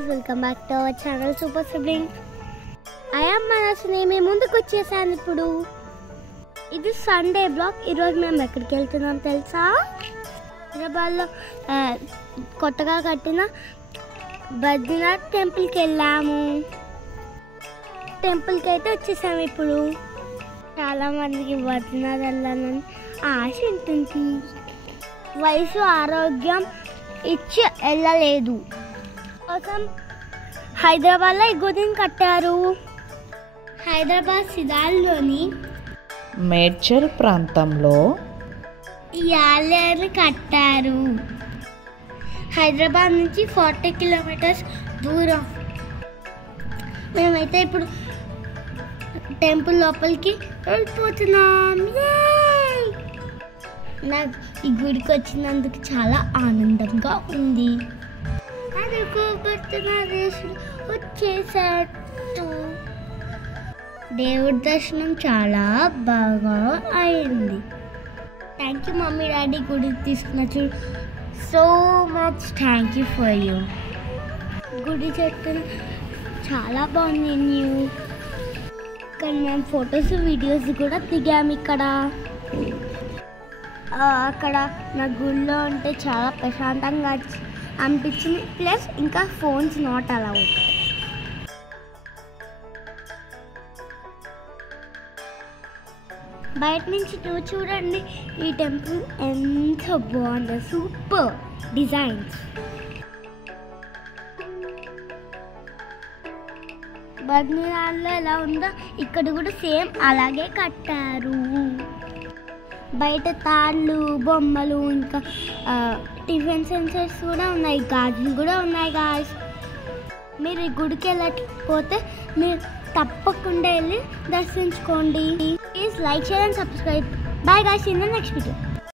guys, welcome back to our channel Super Sibling. I am Manasini. మీ ముందుకు వచ్చేసాను ఇప్పుడు. ఇది సండే బ్లాగ్. ఈరోజు మేము ఎక్కడికి వెళ్తున్నాం తెలుసా? హైదరాబాద్లో కొత్తగా కట్టిన బద్రీనాథ్ టెంపుల్కి వెళ్ళాము. టెంపుల్కి అయితే వచ్చేసాము ఇప్పుడు. చాలామందికి బద్రీనాథ్ వెళ్ళాలని ఆశ ఉంటుంది. వయసు ఆరోగ్యం ఇచ్చి వెళ్ళలేదు కోసం హైదరాబాద్లో ఈ గుడిని కట్టారు. హైదరాబాద్ సిదాల్లోని మేడ్చల్ ప్రాంతంలో ఈ ఆలయాన్ని కట్టారు. హైదరాబాద్ నుంచి 40 కిలోమీటర్స్ దూరం. మేమైతే ఇప్పుడు టెంపుల్ లోపలికి వెళ్ళిపోతున్నాం. నాకు ఈ గుడికి వచ్చినందుకు చాలా ఆనందంగా ఉంది. వచ్చేసాడు. దేవుడి దర్శనం చాలా బాగా అయింది. థ్యాంక్ యూ మమ్మీ డాడీ గుడికి తీసుకున్న so much. Thank you for you. గుడి చెట్టు చాలా బాగుంది. న్యూ ఇక్కడ మేము ఫొటోస్ వీడియోస్ కూడా దిగాము. ఇక్కడ అక్కడ నా గుడిలో ఉంటే చాలా ప్రశాంతంగా అనిపించింది. ప్లస్ ఇంకా ఫోన్స్ నాట్ అలౌడ్. బయట నుంచి చూడండి ఈ టెంపుల్ ఎంత బాగుందో. Super designs. బద్రీనాథ్లో ఎలా ఉందో ఇక్కడ కూడా సేమ్ అలాగే కట్టారు. బయట తాళ్ళు, బొమ్మలు, ఇంకా టిఫిన్ సెన్సర్స్ కూడా ఉన్నాయి. గాజులు కూడా ఉన్నాయి. గాయస్, మీరు ఈ గుడికి వెళ్ళకపోతే మీరు తప్పకుండా వెళ్ళి దర్శించుకోండి. Please like, share and subscribe. Bye guys, in the next video.